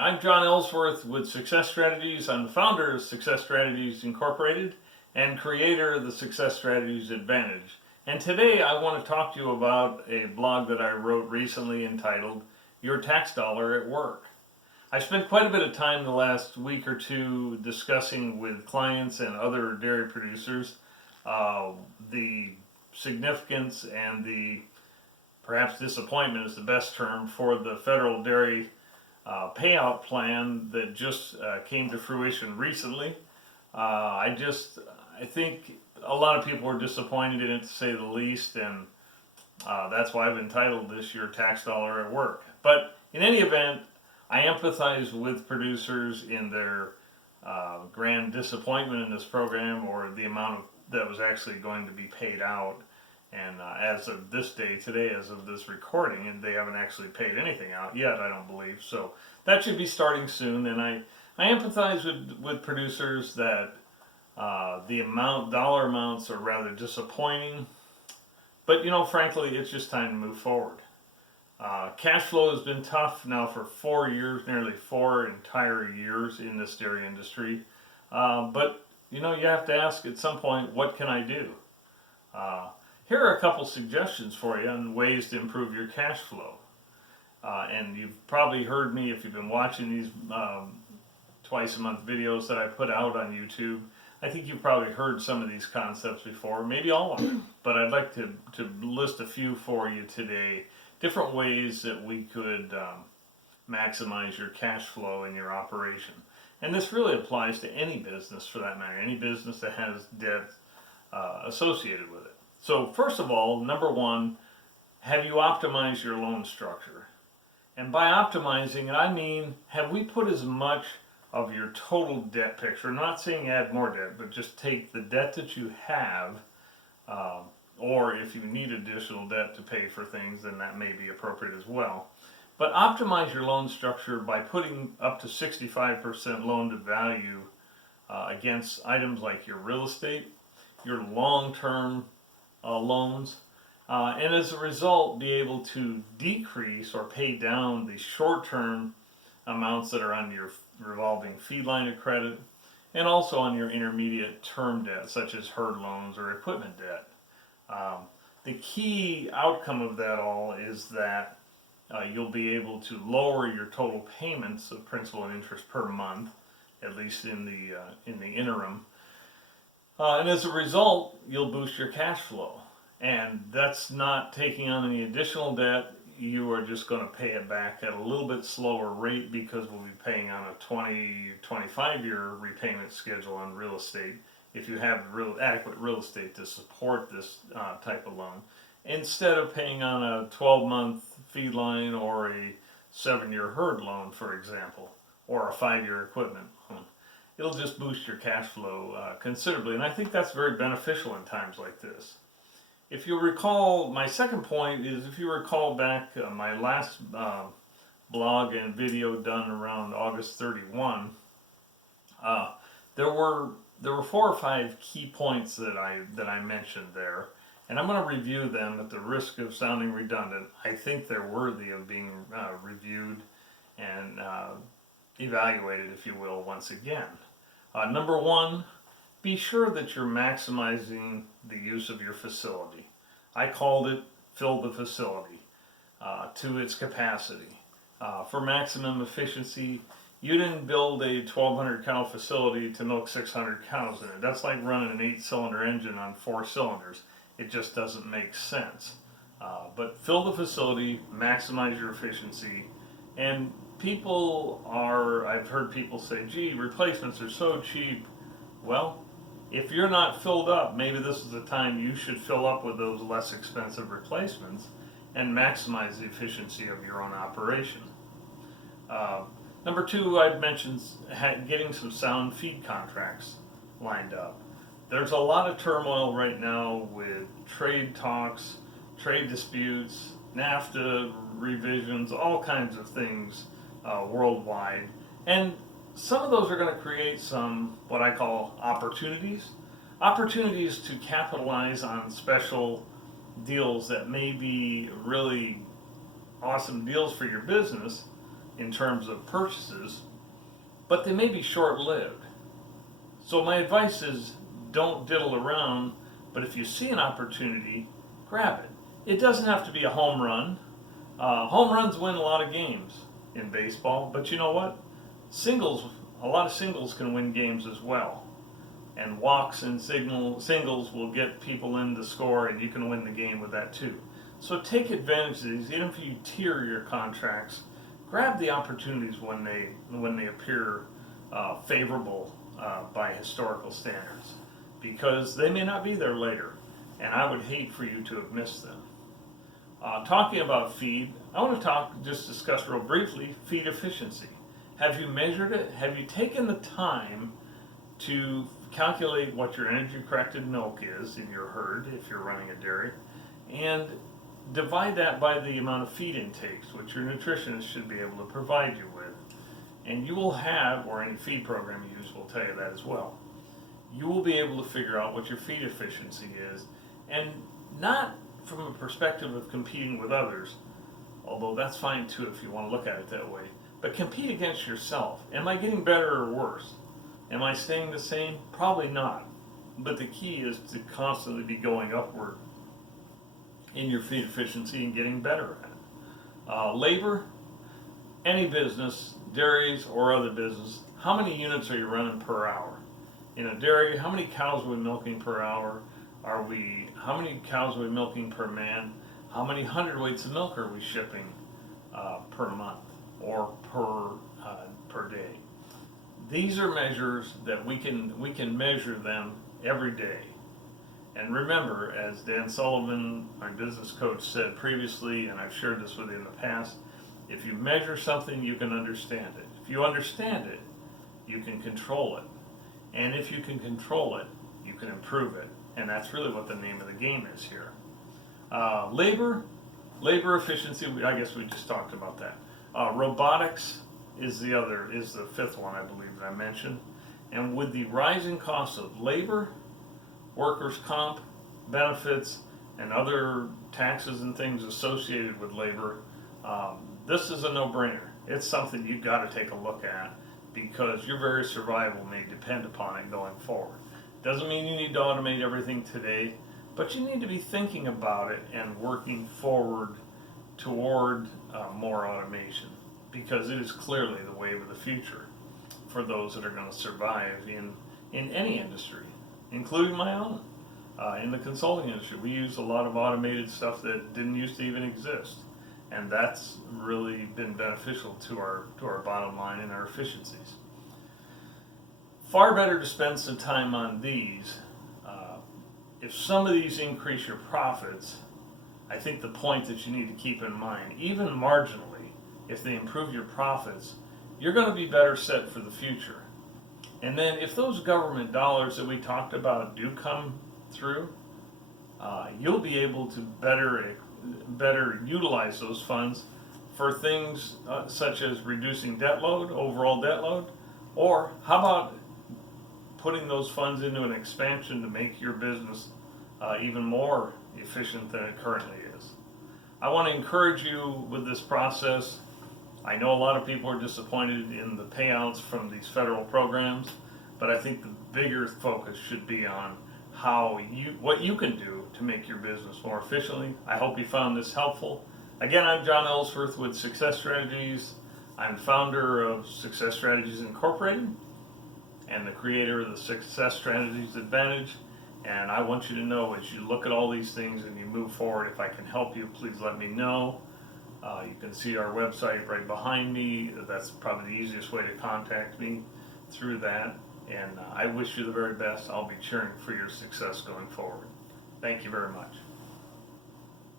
I'm John Ellsworth with Success Strategies. I'm the founder of Success Strategies Incorporated and creator of the Success Strategies Advantage. And today I want to talk to you about a blog that I wrote recently entitled Your Tax Dollar at Work. I spent quite a bit of time the last week or two discussing with clients and other dairy producers the significance and the perhaps disappointment is the best term for the federal dairy payout plan that just came to fruition recently. I think a lot of people were disappointed in it, to say the least, and that's why I've entitled this Your Tax Dollar at Work. But in any event, I empathize with producers in their grand disappointment in this program, or the amount that was actually going to be paid out. And as of this day, today, as of this recording, and they haven't actually paid anything out yet, I don't believe. So that should be starting soon. And I empathize with producers that the dollar amounts are rather disappointing. But, frankly, it's just time to move forward. Cash flow has been tough now for 4 years, nearly 4 entire years in this dairy industry. But, you have to ask at some point, what can I do? Here are a couple suggestions for you on ways to improve your cash flow. And you've probably heard me, if you've been watching these twice a month videos that I put out on YouTube, I think you've probably heard some of these concepts before, maybe all of them. But I'd like to list a few for you today, different ways that we could maximize your cash flow in your operation. And this really applies to any business for that matter, any business that has debt associated with it. So first of all, number one, have you optimized your loan structure? And by optimizing it, I mean, have we put as much of your total debt picture, I'm not saying add more debt, but just take the debt that you have, or if you need additional debt to pay for things, then that may be appropriate as well. But optimize your loan structure by putting up to 65% loan to value against items like your real estate, your long-term loans, and as a result be able to decrease or pay down the short-term amounts that are on your revolving feed line of credit, and also on your intermediate term debt such as herd loans or equipment debt. The key outcome of that all is that you'll be able to lower your total payments of principal and interest per month, at least in the interim. And as a result, you'll boost your cash flow. And that's not taking on any additional debt. You are just going to pay it back at a little bit slower rate because we'll be paying on a 25-year repayment schedule on real estate if you have adequate real estate to support this type of loan, instead of paying on a 12-month feed line or a 7-year herd loan, for example, or a 5-year equipment loan. It'll just boost your cash flow considerably, and I think that's very beneficial in times like this. If you recall, my second point is, if you recall back my last blog and video done around August 31, there were 4 or 5 key points that I mentioned there, and I'm going to review them at the risk of sounding redundant. I think they're worthy of being reviewed and evaluated, if you will, once again. Number one, be sure that you're maximizing the use of your facility. I called it fill the facility to its capacity. For maximum efficiency, you didn't build a 1,200 cow facility to milk 600 cows in it. That's like running an 8-cylinder engine on 4 cylinders. It just doesn't make sense. But fill the facility, maximize your efficiency, and I've heard people say, gee, replacements are so cheap. Well, if you're not filled up, maybe this is the time you should fill up with those less expensive replacements and maximize the efficiency of your own operation. Number two, I've mentioned getting some sound feed contracts lined up. There's a lot of turmoil right now with trade talks, trade disputes, NAFTA revisions, all kinds of things worldwide. And some of those are going to create some, what I call opportunities to capitalize on special deals that may be really awesome deals for your business, in terms of purchases, but they may be short-lived. So my advice is don't diddle around, but if you see an opportunity, grab it. It doesn't have to be a home run. Home runs win a lot of games in baseball, but you know what? A lot of singles can win games as well. And walks and singles will get people in to score, and you can win the game with that too. So take advantage of these. Even if you tier your contracts, grab the opportunities when they appear favorable by historical standards, because they may not be there later, and I would hate for you to have missed them. Talking about feed, I want to discuss real briefly feed efficiency. Have you measured it? Have you taken the time to calculate what your energy corrected milk is in your herd if you're running a dairy, and divide that by the amount of feed intakes, which your nutritionist should be able to provide you with? And you will have, or any feed program you use will tell you that as well, you will be able to figure out what your feed efficiency is, and not from a perspective of competing with others, although that's fine too if you want to look at it that way, but compete against yourself. Am I getting better or worse? Am I staying the same? Probably not. But the key is to constantly be going upward in your feed efficiency and getting better at it. Labor, any business, dairies or other business, how many units are you running per hour? In a dairy, how many cows are we milking per hour? How many cows are we milking per man? How many hundredweights of milk are we shipping per month or per day? These are measures that we can measure them every day. And remember, as Dan Sullivan, my business coach, said previously, and I've shared this with you in the past, if you measure something, you can understand it. If you understand it, you can control it. And if you can control it, you can improve it. And that's really what the name of the game is here. Labor efficiency, I guess we just talked about that. Robotics is the fifth one, I believe, that I mentioned. And with the rising costs of labor, workers' comp, benefits, and other taxes and things associated with labor, this is a no-brainer. It's something you've got to take a look at, because your very survival may depend upon it going forward. Doesn't mean you need to automate everything today, but you need to be thinking about it and working forward toward more automation, because it is clearly the wave of the future for those that are going to survive in any industry, including my own. In the consulting industry, we use a lot of automated stuff that didn't used to even exist, and that's really been beneficial to our bottom line and our efficiencies. Far better to spend some time on these. If some of these increase your profits, I think the point that you need to keep in mind, even marginally, if they improve your profits, you're going to be better set for the future. And then if those government dollars that we talked about do come through, you'll be able to better utilize those funds for things such as reducing debt load, overall debt load, or how about putting those funds into an expansion to make your business even more efficient than it currently is. I want to encourage you with this process. I know a lot of people are disappointed in the payouts from these federal programs, but I think the bigger focus should be on what you can do to make your business more efficiently. I hope you found this helpful. Again, I'm John Ellsworth with Success Strategies. I'm founder of Success Strategies Incorporated and the creator of the Success Strategies Advantage. And I want you to know, as you look at all these things and you move forward, if I can help you, please let me know. You can see our website right behind me. That's probably the easiest way to contact me, through that. And I wish you the very best. I'll be cheering for your success going forward. Thank you very much.